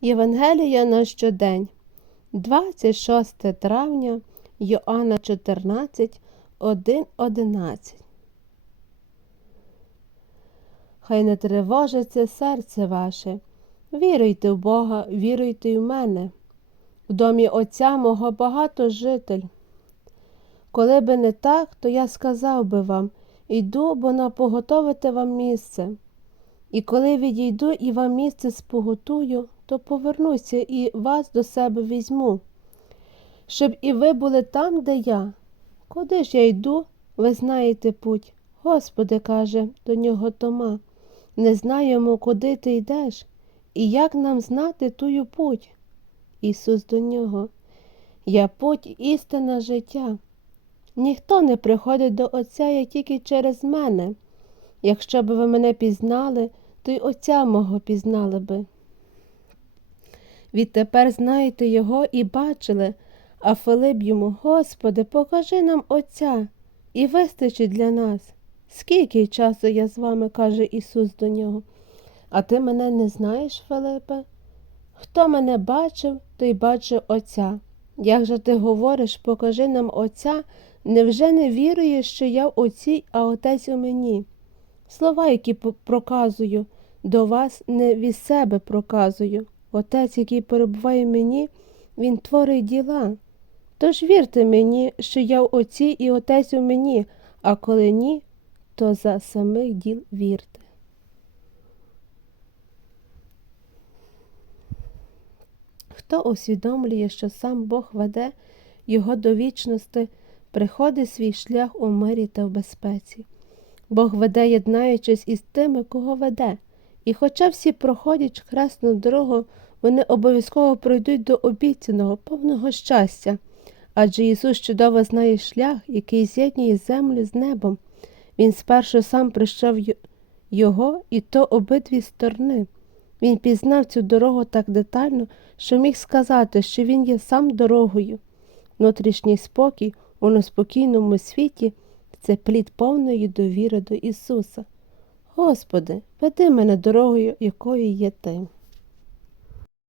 Євангелія на щодень, 26 травня, Йоанна 14, 1, 11. Хай не тривожиться серце ваше. Віруйте в Бога, віруйте в мене. В домі Отця мого багато житель. Коли би не так, то я сказав би вам Іду, бо напоготовити вам місце. І коли відійду і вам місце споготую, то повернуся і вас до себе візьму, щоб і ви були там, де я. Куди ж я йду, ви знаєте путь. Господи, каже до нього Тома, не знаємо, куди ти йдеш, і як нам знати тую путь. Ісус до нього, я путь, істина життя. Ніхто не приходить до Отця як тільки через мене. Якщо б ви мене пізнали, то й Отця мого пізнали би. Відтепер знаєте його і бачили, а Филип йому, Господи, покажи нам Отця, і вистачить для нас. Скільки часу я з вами, каже Ісус до нього. А ти мене не знаєш, Филипе? Хто мене бачив, той бачив Отця. Як же ти говориш, покажи нам Отця, невже не віруєш, що я в Отці, а Отець у мені? Слова, які проказую, до вас не від себе проказую. Отець, який перебуває мені, Він творить діла. Тож вірте мені, що я в Отці і Отець у мені, а коли ні, то за самих діл вірте. Хто усвідомлює, що сам Бог веде його до вічності, приходить свій шлях у мирі та в безпеці. Бог веде, єднаючись із тими, кого веде, і хоча всі проходять хресну дорогу, вони обов'язково пройдуть до обіцяного, повного щастя, адже Ісус чудово знає шлях, який з'єднує землю з небом. Він спершу сам прийшов його, і то обидві сторони. Він пізнав цю дорогу так детально, що міг сказати, що він є сам дорогою. Внутрішній спокій у неспокійному світі це плід повної довіри до Ісуса. Господи, веди мене дорогою, якою є Ти.